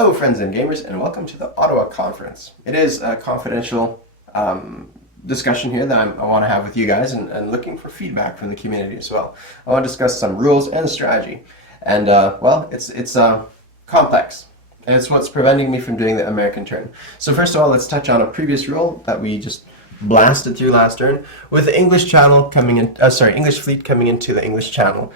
Hello friends and gamers, and welcome to the Ottawa conference. It is a confidential discussion here that I want to have with you guys and looking for feedback from the community as well. I want to discuss some rules and strategy. And well, it's complex. And it's what's preventing me from doing the American turn. So first of all, let's touch on a previous rule that we just blasted through last turn with the English channel coming in, English fleet coming into the English channel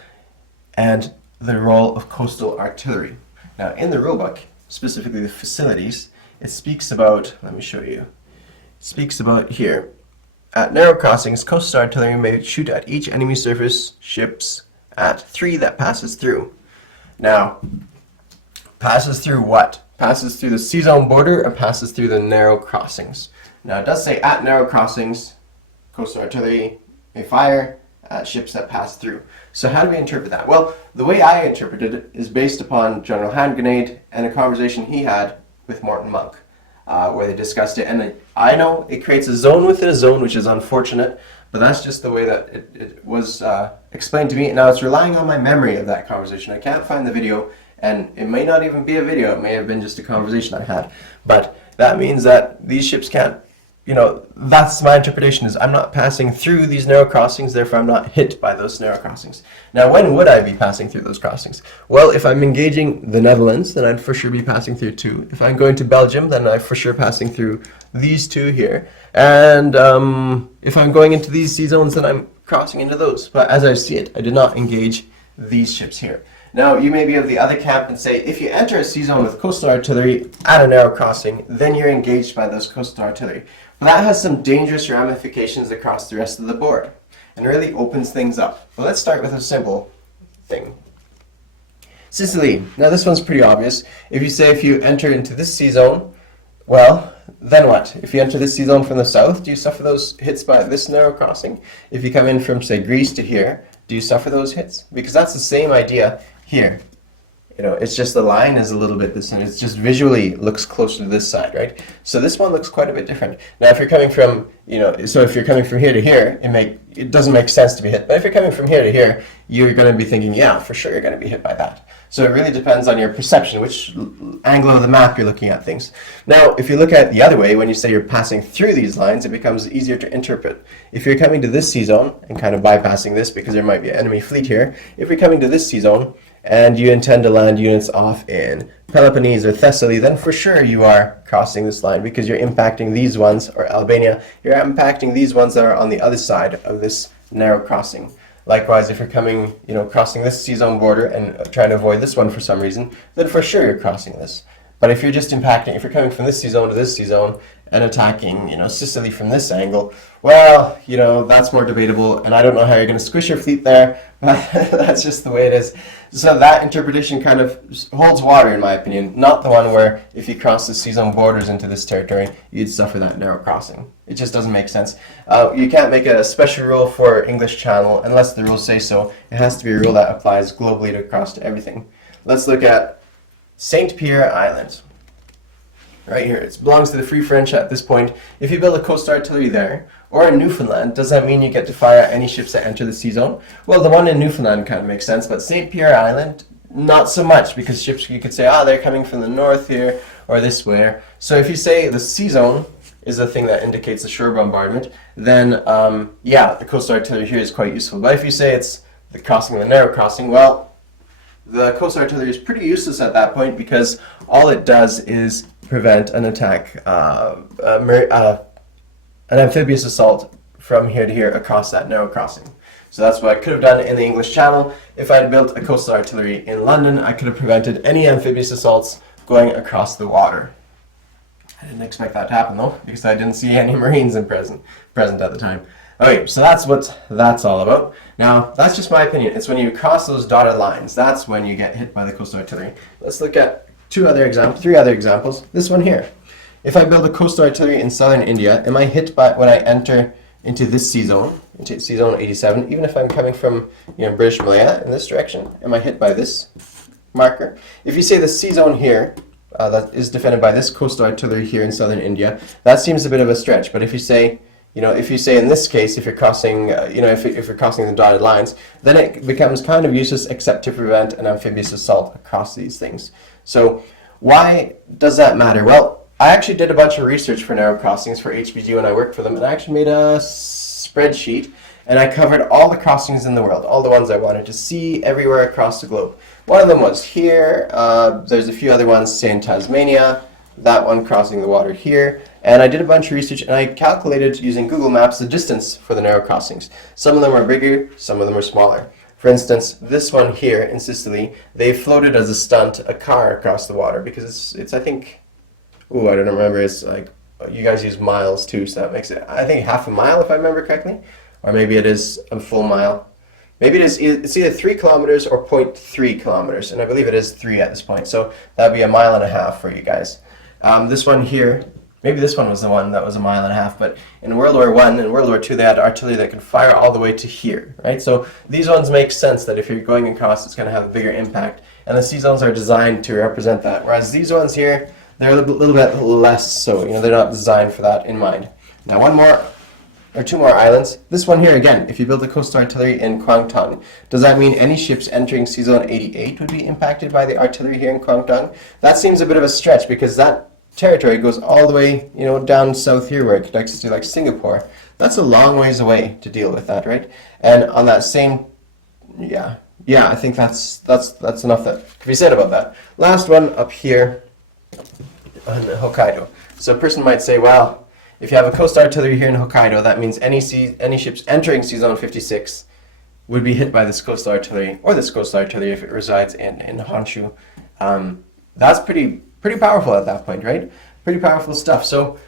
and the role of coastal artillery. Now in the rulebook, specifically the facilities, it speaks about, let me show you, it speaks about here, at narrow crossings, coastal artillery may shoot at each enemy surface ships at 3 that passes through. Now, passes through what? Passes through the sea zone border or passes through the narrow crossings? Now it does say at narrow crossings, coastal artillery may fire at ships that pass through. So how do we interpret that? Well, the way I interpreted it is based upon General Hand Grenade and a conversation he had with Morton Monk, where they discussed it. And I know it creates a zone within a zone, which is unfortunate, but that's just the way that it was explained to me. Now it's relying on my memory of that conversation. I can't find the video, and it may not even be a video. It may have been just a conversation I had. But that means that these ships can't, that's my interpretation, is I'm not passing through these narrow crossings, therefore I'm not hit by those narrow crossings. Now when would I be passing through those crossings? Well, if I'm engaging the Netherlands, then I'd for sure be passing through 2. If I'm going to Belgium, then I'm for sure passing through these 2 here. And if I'm going into these sea zones, then I'm crossing into those. But as I see it, I did not engage these ships here. Now, you may be of the other camp and say, if you enter a sea zone with coastal artillery at a narrow crossing, then you're engaged by those coastal artillery. But that has some dangerous ramifications across the rest of the board and really opens things up. But let's start with a simple thing. Sicily. Now, this one's pretty obvious. If you enter into this sea zone, well, then what? If you enter this sea zone from the south, do you suffer those hits by this narrow crossing? If you come in from, say, Greece to here, do you suffer those hits? Because that's the same idea here. It's just the line is a little bit this, and it's just visually looks closer to this side, right? So this one looks quite a bit different. Now, if you're coming from, so if you're coming from here to here, it doesn't make sense to be hit. But if you're coming from here to here, you're going to be thinking, yeah, for sure you're going to be hit by that. So it really depends on your perception, which angle of the map you're looking at things. Now, if you look at the other way, when you say you're passing through these lines, it becomes easier to interpret. If you're coming to this sea zone and kind of bypassing this because there might be an enemy fleet here, if you're coming to this sea zone and you intend to land units off in Peloponnese or Thessaly, then for sure you are crossing this line because you're impacting these ones, or Albania, you're impacting these ones that are on the other side of this narrow crossing. Likewise, if you're coming, crossing this sea zone border and trying to avoid this one for some reason, then for sure you're crossing this. But if you're just impacting, if you're coming from this sea zone to this sea zone and attacking, Sicily from this angle, well, that's more debatable, and I don't know how you're going to squish your fleet there, but that's just the way it is. So that interpretation kind of holds water, in my opinion, not the one where if you cross the sea zone borders into this territory, you'd suffer that narrow crossing. It just doesn't make sense. You can't make a special rule for English Channel unless the rules say so. It has to be a rule that applies globally across to everything. Let's look at St. Pierre Island. Right here, it belongs to the Free French at this point. If you build a coastal artillery there, or in Newfoundland, does that mean you get to fire at any ships that enter the sea zone? Well, the one in Newfoundland kind of makes sense, but St. Pierre Island, not so much, because ships, you could say, they're coming from the north here, or this way. So if you say the sea zone is the thing that indicates the shore bombardment, then the coastal artillery here is quite useful. But if you say it's the crossing of the narrow crossing, well, the coastal artillery is pretty useless at that point because all it does is prevent an attack, an amphibious assault from here to here across that narrow crossing. So that's what I could have done in the English Channel. If I had built a coastal artillery in London, I could have prevented any amphibious assaults going across the water. I didn't expect that to happen though, because I didn't see any Marines present at the time. Okay, so that's what that's all about. Now, that's just my opinion. It's when you cross those dotted lines, that's when you get hit by the coastal artillery. Let's look at 3 other examples. This one here. If I build a coastal artillery in southern India, am I hit by when I enter into this sea zone, into sea zone 87, even if I'm coming from British Malaya in this direction, am I hit by this marker? If you say the sea zone here that is defended by this coastal artillery here in southern India, that seems a bit of a stretch. But if you say in this case, if you're crossing, if you're crossing the dotted lines, then it becomes kind of useless except to prevent an amphibious assault across these things. So Why does that matter? Well, I actually did a bunch of research for narrow crossings for HBG when I worked for them, and I actually made a spreadsheet, and I covered all the crossings in the world, all the ones I wanted to see everywhere across the globe. One of them was here. There's a few other ones, say in Tasmania, that one crossing the water here. And I did a bunch of research, and I calculated using Google Maps the distance for the narrow crossings. Some of them are bigger, some of them are smaller. For instance, this one here in Sicily, they floated as a stunt a car across the water because it's I think, I don't remember, it's like, you guys use miles too, so that makes it, I think, half a mile if I remember correctly, or maybe it is a full mile. Maybe it's either 3 kilometers or 0.3 kilometers, and I believe it is 3 at this point, so that would be a mile and a half for you guys. This one here, maybe this one was the one that was a mile and a half, but in World War I and World War II, they had artillery that could fire all the way to here, right? So these ones make sense that if you're going across, it's going to have a bigger impact. And the C-zones are designed to represent that, whereas these ones here, they're a little bit less so. They're not designed for that in mind. Now, one more, or 2 more islands. This one here, again, if you build a coastal artillery in Kwangtung, does that mean any ships entering C-zone 88 would be impacted by the artillery here in Kwangtung? That seems a bit of a stretch because that territory goes all the way, down south here where it connects to like Singapore. That's a long ways away to deal with that, right? And on that same, I think that's enough that can be said about that. Last one up here on Hokkaido. So a person might say, well, if you have a coastal artillery here in Hokkaido, that means any ships entering C-zone 56 would be hit by this coastal artillery, or this coastal artillery if it resides in Honshu. That's pretty powerful at that point, right? Pretty powerful stuff. So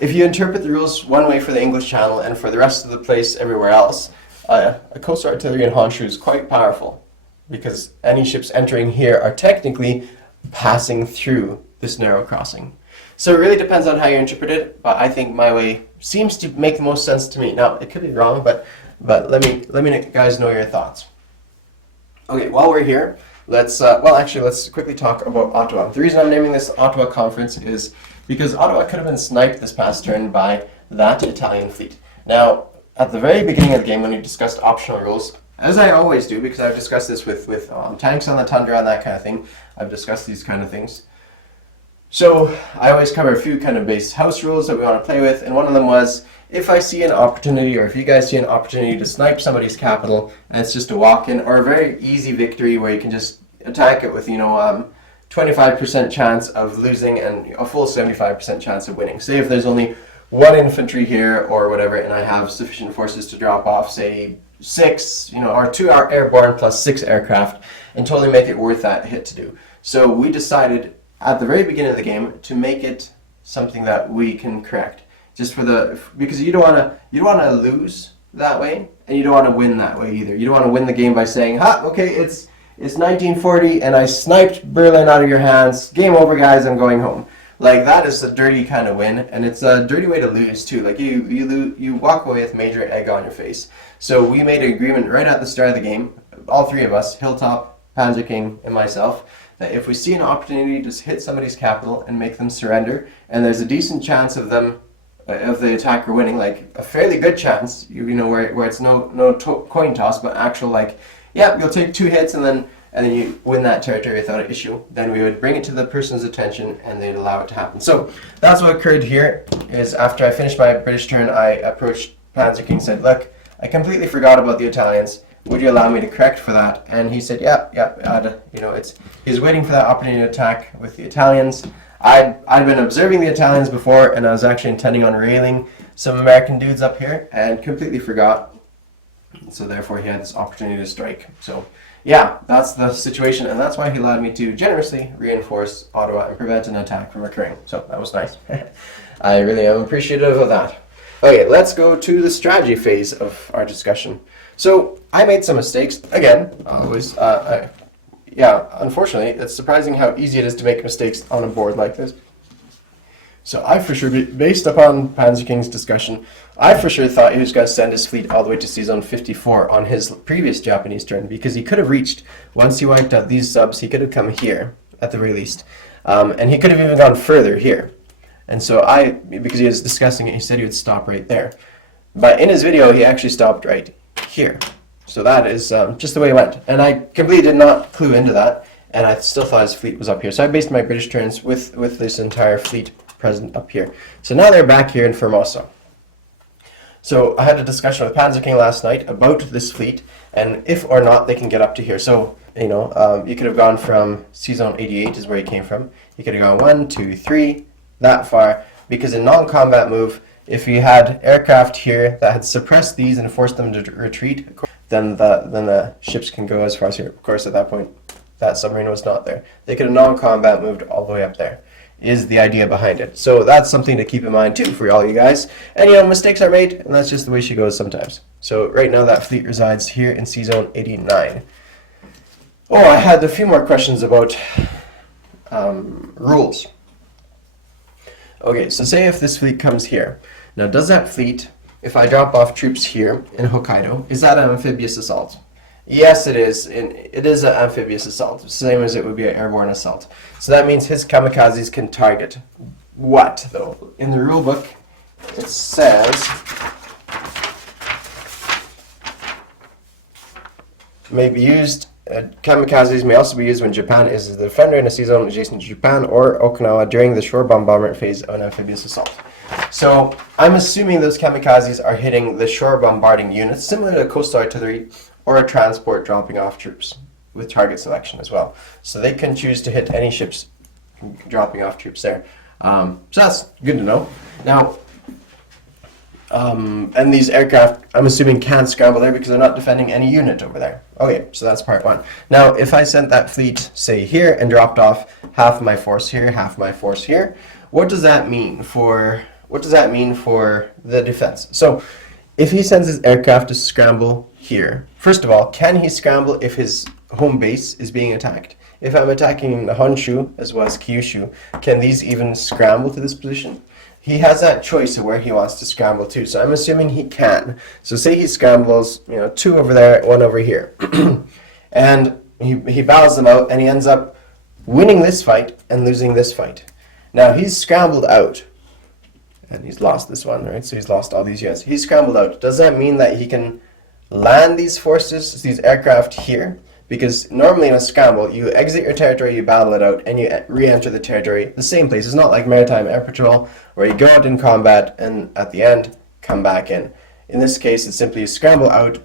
if you interpret the rules one way for the English Channel and for the rest of the place everywhere else, a coastal artillery in Honshu is quite powerful because any ships entering here are technically passing through this narrow crossing. So it really depends on how you interpret it, but I think my way seems to make the most sense to me. Now, it could be wrong, but let me guys know your thoughts. Okay, while we're here, let's quickly talk about Ottawa. The reason I'm naming this Ottawa Conference is because Ottawa could have been sniped this past turn by that Italian fleet. Now, at the very beginning of the game when we discussed optional rules, as I always do, because I've discussed this with tanks on the Tundra and that kind of thing, I've discussed these kind of things. So I always cover a few kind of base house rules that we want to play with, and one of them was, if I see an opportunity, or if you guys see an opportunity to snipe somebody's capital, and it's just a walk-in, or a very easy victory where you can just attack it with, 25% chance of losing and a full 75% chance of winning. Say if there's only 1 infantry here or whatever, and I have sufficient forces to drop off, say 6, or 2 airborne plus 6 aircraft, and totally make it worth that hit to do. So we decided at the very beginning of the game to make it something that we can correct. Just because you don't want to lose that way, and you don't want to win that way either. You don't want to win the game by saying, okay, it's 1940 and I sniped Berlin out of your hands. Game over, guys. I'm going home. Like, that is a dirty kind of win, and it's a dirty way to lose too. Like, you walk away with major egg on your face. So we made an agreement right at the start of the game, all 3 of us, Hilltop, Panzer King, and myself, that if we see an opportunity to hit somebody's capital and make them surrender, and there's a decent chance of them, of the attacker winning, like a fairly good chance, where it's no coin toss, but actual you'll take 2 hits and then you win that territory without an issue, then we would bring it to the person's attention and they'd allow it to happen. So that's what occurred here, is after I finished my British turn, I approached Panzer King and said, look, I completely forgot about the Italians. Would you allow me to correct for that? And he said, yeah. He's waiting for that opportunity to attack with the Italians. I'd been observing the Italians before, and I was actually intending on railing some American dudes up here, and completely forgot. So therefore, he had this opportunity to strike. So yeah, that's the situation, and that's why he allowed me to generously reinforce Ottawa and prevent an attack from occurring. So that was nice. I really am appreciative of that. Okay, let's go to the strategy phase of our discussion. So I made some mistakes again. Always, unfortunately, it's surprising how easy it is to make mistakes on a board like this. So I for sure, based upon Panzer King's discussion, I for sure thought he was going to send his fleet all the way to C-Zone 54 on his previous Japanese turn, because he could have reached, once he wiped out these subs, he could have come here at the very least, and he could have even gone further here. And so because he was discussing it, he said he would stop right there. But in his video, he actually stopped right here. So that is just the way it went. And I completely did not clue into that. and I still thought his fleet was up here. So I based my British turns with this entire fleet present up here. So now they're back here in Formosa. So I had a discussion with Panzer King last night about this fleet and if or not they can get up to here. So, you know, you could have gone from C-Zone 88 is where he came from. You could have gone 1, 2, 3, that far, because in non-combat move, if you had aircraft here that had suppressed these and forced them to retreat, then the ships can go as far as here. Of course, at that point, that submarine was not there. They could have non-combat moved all the way up there, is the idea behind it. So that's something to keep in mind too for all you guys. And you know, mistakes are made, and that's just the way she goes sometimes. So right now that fleet resides here in C-Zone 89. Oh, I had a few more questions about rules. Okay, so say if this fleet comes here. Now does that fleet, if I drop off troops here in Hokkaido, is that an amphibious assault? Yes, it is. It is an amphibious assault, same as it would be an airborne assault. So that means his kamikazes can target what, though? In the rule book, it says may be used. Kamikazes may also be used when Japan is the defender in a sea zone adjacent to Japan or Okinawa during the shore bombardment phase of an amphibious assault. So I'm assuming those kamikazes are hitting the shore bombarding units, similar to coastal artillery or a transport dropping off troops with target selection as well. So they can choose to hit any ships dropping off troops there. So that's good to know. Now, and these aircraft, I'm assuming, can't scramble there because they're not defending any unit over there. Okay, so that's part one. Now, if I sent that fleet, say, here and dropped off half my force here, half my force here, what does that mean for the defense? So, if he sends his aircraft to scramble here, first of all, can he scramble if his home base is being attacked? If I'm attacking the Honshu as well as Kyushu, can these even scramble to this position? He has that choice of where he wants to scramble to, so I'm assuming he can. So say he scrambles, you know, 2 over there, 1 over here, and he battles them out, and he ends up winning this fight and losing this fight. Now he's scrambled out, and he's lost this one, right? So he's lost all these units. He's scrambled out. Does that mean that he can land these forces, these aircraft here? Because normally in a scramble, you exit your territory, you battle it out, and you re-enter the territory the same place. It's not like maritime air patrol, where you go out in combat and at the end, come back in. In this case, it's simply you scramble out,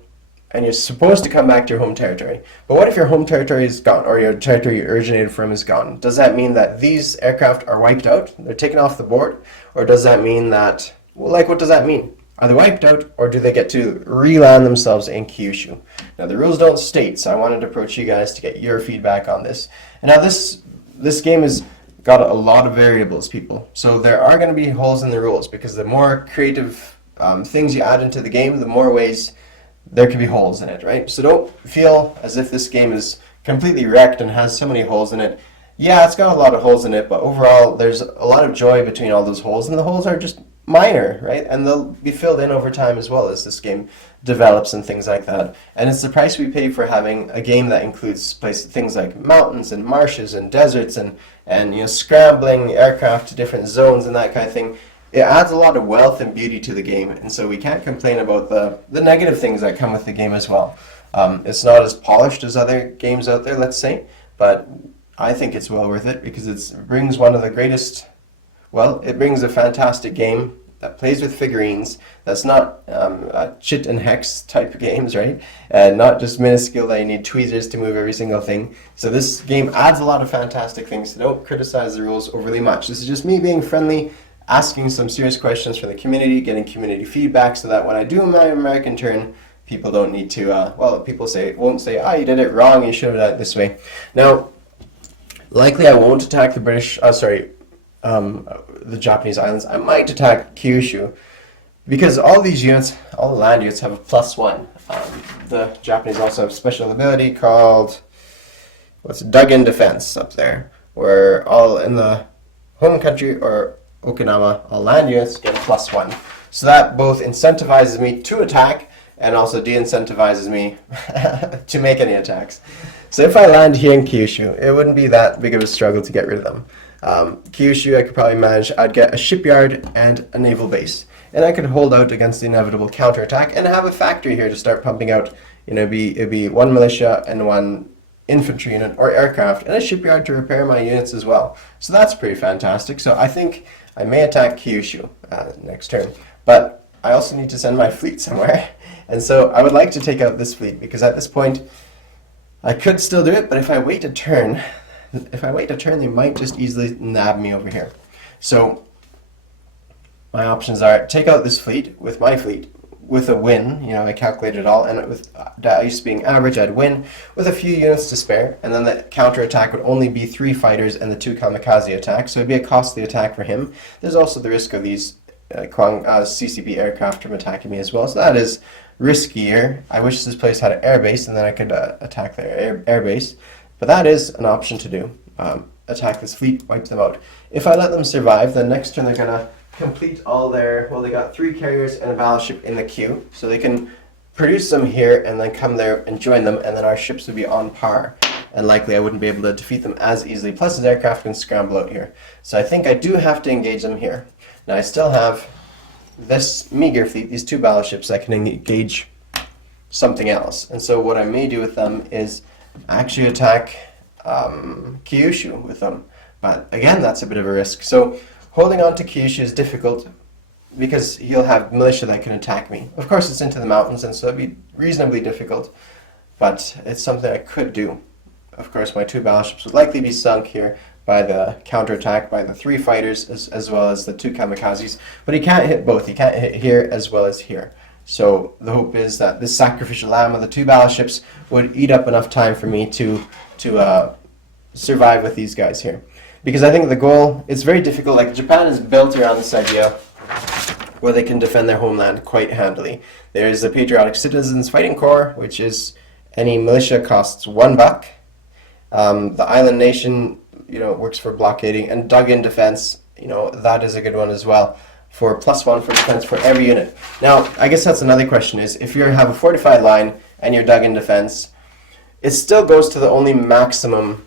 and you're supposed to come back to your home territory. But what if your home territory is gone, or your territory you originated from is gone? Does that mean that these aircraft are wiped out? They're taken off the board? Or does that mean that, well, like, what does that mean? Are they wiped out, or do they get to re-land themselves in Kyushu? Now, the rules don't state, so I wanted to approach you guys to get your feedback on this. And now, this game has got a lot of variables, people. So there are going to be holes in the rules, because the more creative things you add into the game, the more ways there can be holes in it, right? So don't feel as if this game is completely wrecked and has so many holes in it. Yeah, it's got a lot of holes in it, but overall, there's a lot of joy between all those holes, and the holes are just minor, right? And they'll be filled in over time as well as this game develops and things like that. And it's the price we pay for having a game that includes things like mountains and marshes and deserts and you know, scrambling aircraft to different zones and that kind of thing. It adds a lot of wealth and beauty to the game, and so we can't complain about the negative things that come with the game as well. It's not as polished as other games out there, let's say, but I think it's well worth it because it brings one of the greatest, well, it brings a fantastic game that plays with figurines, that's not chit and hex type games, right? Not just minuscule that you need tweezers to move every single thing. So this game adds a lot of fantastic things, so don't criticize the rules overly much. This is just me being friendly, asking some serious questions from the community, getting community feedback so that when I do my American turn, people don't need to, people won't say, oh, you did it wrong, you should have done it this way. Now, likely I won't attack the Japanese islands. I might attack Kyushu because all these units, all the land units have a +1. The Japanese also have a special ability called, dug-in defense up there, where all in the home country or Okinawa, all land units get a +1. So that both incentivizes me to attack and also de-incentivizes me to make any attacks. So if I land here in Kyushu, it wouldn't be that big of a struggle to get rid of them. Kyushu, I could probably manage. I'd get a shipyard and a naval base, and I could hold out against the inevitable counterattack and have a factory here to start pumping out. You know, it'd be 1 militia and 1 infantry unit or aircraft and a shipyard to repair my units as well. So that's pretty fantastic. So I think I may attack Kyushu next turn, but I also need to send my fleet somewhere. And so I would like to take out this fleet because at this point I could still do it, but if I wait a turn, they might just easily nab me over here. So my options are take out this fleet with my fleet with a win. You know, I calculated it all, and with dice being average, I'd win with a few units to spare, and then the counter attack would only be 3 fighters and the 2 kamikaze attacks, so it'd be a costly attack for him. There's also the risk of these CCP aircraft from attacking me as well, so that is riskier. I wish this place had an airbase, and then I could attack their airbase, but that is an option to do. Attack this fleet, wipe them out. If I let them survive, then next turn they're gonna complete all their, well, they got 3 carriers and a battleship in the queue, so they can produce them here and then come there and join them, and then our ships would be on par, and likely I wouldn't be able to defeat them as easily, plus his aircraft can scramble out here. So I think I do have to engage them here. Now I still have this meager fleet, these 2 battleships that can engage something else, and so what I may do with them is actually attack Kyushu with them, but again that's a bit of a risk. So holding on to Kyushu is difficult because he'll have militia that can attack me. Of course it's into the mountains, and so it'd be reasonably difficult, but it's something I could do. Of course my 2 battleships would likely be sunk here by the counterattack by the 3 fighters as well as the 2 kamikazes, but he can't hit both. He can't hit here as well as here. So the hope is that this sacrificial lamb of the 2 battleships would eat up enough time for me to survive with these guys here. Because I think the goal, it's very difficult. Like Japan is built around this idea where they can defend their homeland quite handily. There's the Patriotic Citizens Fighting Corps, which is any militia costs $1. The island nation, you know, works for blockading, and dug-in defense, you know, that is a good one as well, for +1 for defense for every unit. Now, I guess that's another question is, if you have a fortified line and you're dug-in defense, it still goes to the only maximum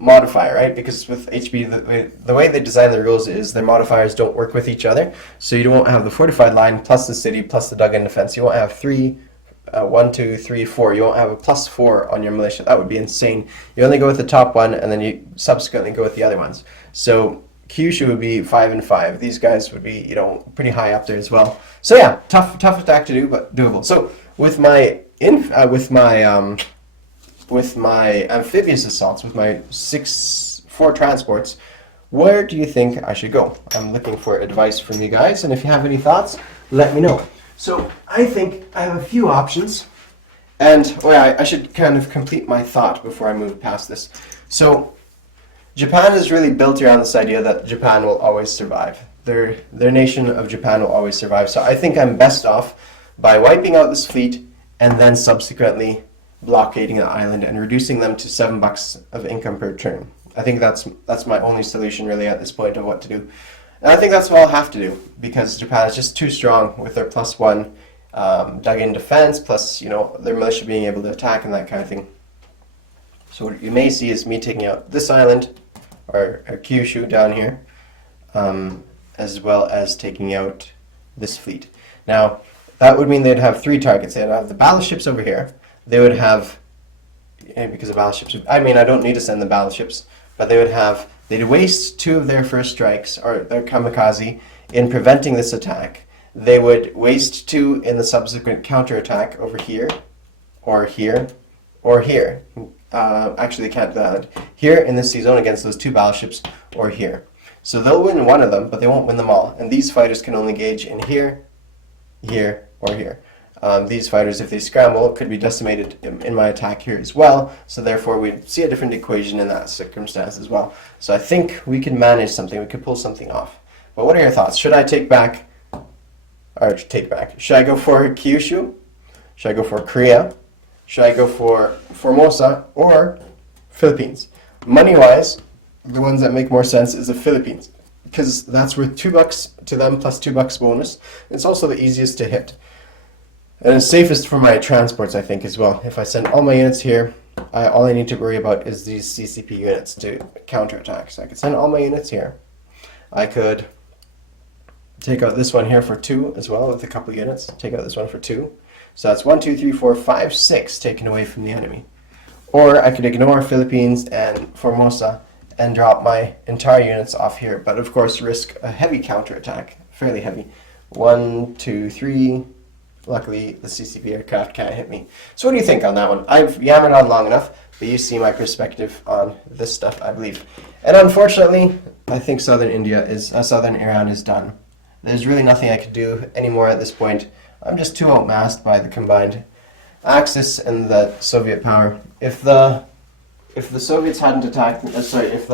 modifier, right? Because with HB, the way they design the rules is their modifiers don't work with each other. So you won't have the fortified line plus the city plus the dug-in defense. You won't have 1, 2, 3, 4. You won't have a +4 on your militia. That would be insane. You only go with the top one, and then you subsequently go with the other ones. So Kyushu would be 5 and 5. These guys would be, you know, pretty high up there as well. So yeah, tough attack to do, but doable. So with my amphibious assaults, with my 4 transports, where do you think I should go? I'm looking for advice from you guys, and if you have any thoughts, let me know. So I think I have a few options, and I should kind of complete my thought before I move past this. So Japan is really built around this idea that Japan will always survive. Their nation of Japan will always survive. So I think I'm best off by wiping out this fleet and then subsequently blockading the island and reducing them to $7 of income per turn. I think that's my only solution really at this point of what to do. And I think that's what I'll have to do, because Japan is just too strong with their +1 dug-in defense, plus, you know, their militia being able to attack and that kind of thing. So what you may see is me taking out this island, or Kyushu down here, as well as taking out this fleet. Now, that would mean they'd have 3 targets. They'd have the battleships over here. They would have, because the battleships, I mean, I don't need to send the battleships, but they'd waste 2 of their first strikes, or their kamikaze, in preventing this attack. They would waste 2 in the subsequent counterattack over here, or here, or here. Actually, they can't do that. Here in this sea zone against those 2 battleships, or here. So they'll win one of them, but they won't win them all. And these fighters can only gauge in here, here, or here. These fighters, if they scramble, could be decimated in my attack here as well. So therefore, we see a different equation in that circumstance as well. So I think we can manage something. We could pull something off. But what are your thoughts? Should I take back? Should I go for Kyushu? Should I go for Korea? Should I go for Formosa or Philippines? Money-wise, the ones that make more sense is the Philippines, because that's worth $2 to them plus $2 bonus. It's also the easiest to hit. And it's safest for my transports, I think, as well. If I send all my units here, all I need to worry about is these CCP units to counterattack. So I could send all my units here. I could take out this one here for 2 as well with a couple units. Take out this one for 2. So that's 1, 2, 3, 4, 5, 6 taken away from the enemy. or I could ignore Philippines and Formosa and drop my entire units off here, but of course risk a heavy counterattack, fairly heavy. 1, 2, 3. Luckily, the CCP aircraft can't hit me. So what do you think on that one? I've yammered on long enough, but you see my perspective on this stuff, I believe. And unfortunately, I think southern Iran is done. There's really nothing I could do anymore at this point. I'm just too outmassed by the combined Axis and the Soviet power. If the Soviets hadn't attacked, if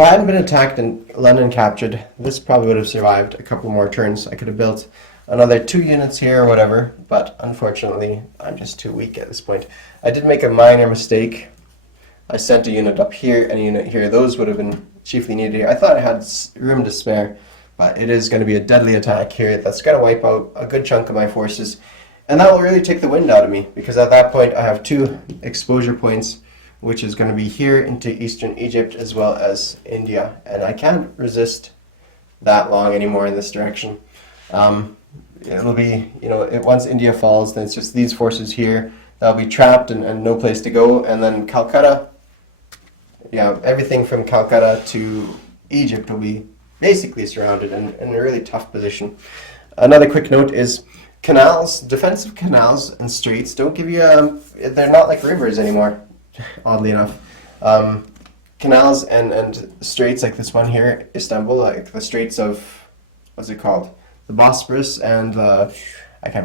I hadn't been attacked and London captured, this probably would have survived a couple more turns. I could have built another 2 units here or whatever, but unfortunately, I'm just too weak at this point. I did make a minor mistake. I sent a unit up here and a unit here. Those would have been chiefly needed here. I thought I had room to spare, but it is going to be a deadly attack here that's going to wipe out a good chunk of my forces. And that will really take the wind out of me, because at that point I have 2 exposure points, which is going to be here into eastern Egypt as well as India. And I can't resist that long anymore in this direction. It'll be, once India falls, then it's just these forces here that'll be trapped and no place to go. And then Calcutta, everything from Calcutta to Egypt will be basically surrounded and in a really tough position. Another quick note is canals, defensive canals and straits don't give you, they're not like rivers anymore, oddly enough. Canals and straits like this one here, Istanbul, like the straits of, what's it called? The Bosporus and the,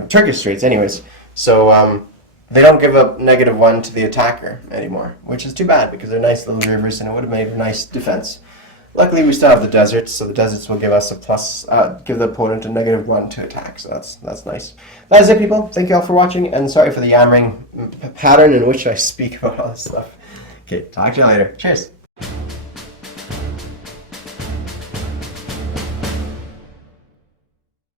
Turkish straits anyways. So they don't give up -1 to the attacker anymore, which is too bad because they're nice little rivers and it would have made a nice defense. Luckily, we still have the deserts, so the deserts will give us a plus, give the opponent a -1 to attack, so that's nice. That is it, people. Thank you all for watching, and sorry for the yammering pattern in which I speak about all this stuff. Okay, talk to you later. Cheers.